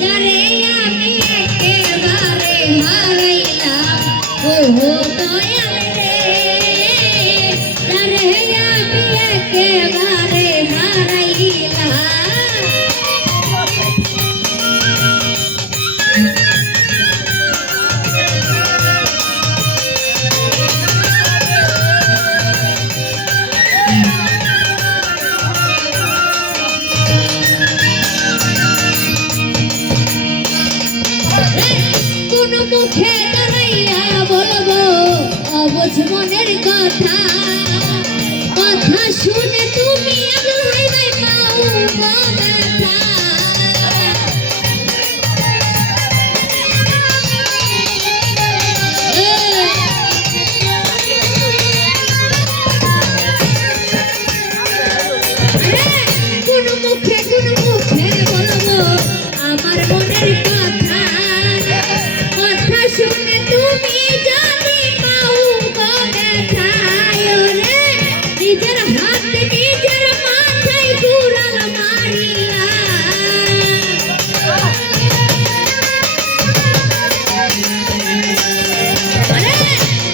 যারে আমি একেবারে হারাইলাম ও দয়াল রে যারে আমি একেবারে হারাইলাম কোন মুখে দাঁড়াইয়া বলবো অবুঝ মনের কথা কথা শুনে তুমি আল্লাহ ভাই পাও ব্যথা কোন মুখে বলবো আমার মনের কথা কথা শুনে তুমি জানি পাও ব্যথায় রে নিজের হাতে নিজের মাথায় কুড়াল মারিলা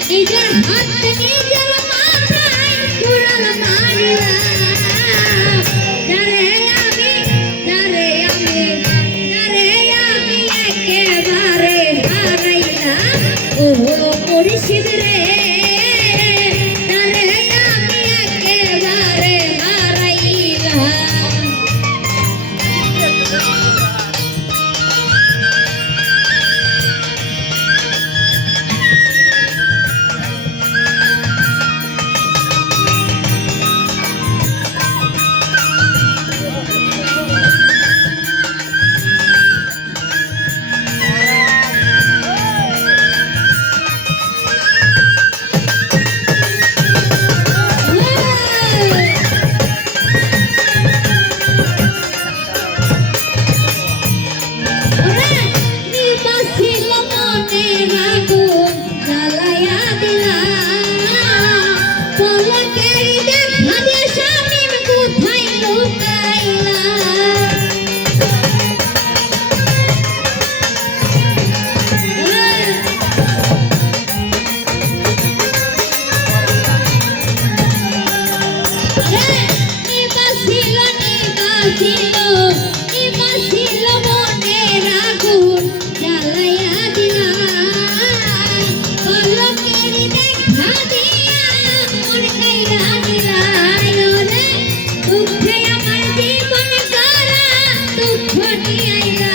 নিজের হাতে নিজের মাথায় কুড়াল মারিলা যারে আমি একেবারে হারাইলাম ও মুর্শিদ রে যারে আমি একেবারে হারাইলাম নিবাসিল মনের আগুন জ্বালাইয়া দিলা পলকের দেখা দিয়া মন কাইরা দিলা রে দুঃখে আমার জীবন করা দুঃখ নিয়ে আইলা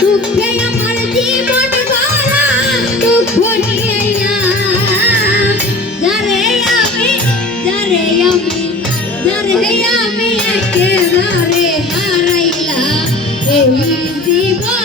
দুঃখে আমার জীবন করা দুঃখ নিয়ে আইলা যারে আমি একেবারে হারাইলাম এই জীবন